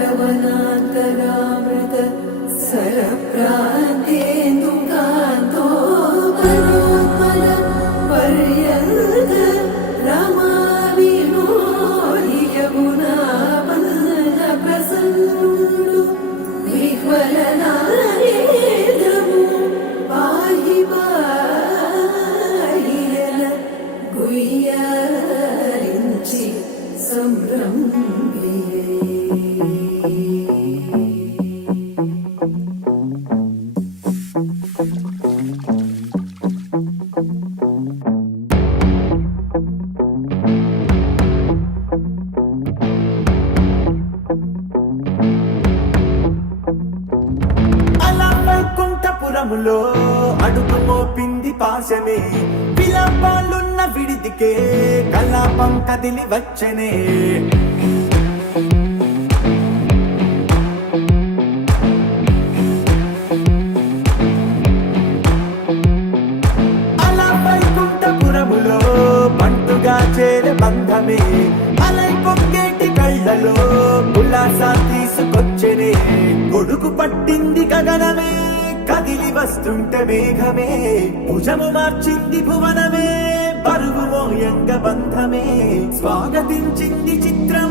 रवनान्तरामृत सरप्रान्तेन्दुकान्तो परोत्पल पर्यन्त रमाविनो यमुना प्रसन्नु विह्वलनारेन्द्रमु पाहि पाहियन गुह्यरिञ्चि संभ्रम्भिये వైకుంఠపురములో అడుగు మోపింది పాశమే విలాపాలున్న విడిదికే కలాపం కదిలి వచ్చనే అలా వైకుంఠపురములో పంటుగా చేరే బంధమే అలై పొంగేటి కళ్ళలో ఉల్లాసా తీసుకొచ్చనే గొడుగు పట్టింది గగనమే కదిలి వస్తుంటే మేఘమే భుజము మార్చింది భువనమే పరుగు మోయంగ బంధమే స్వాగతించింది చిత్రం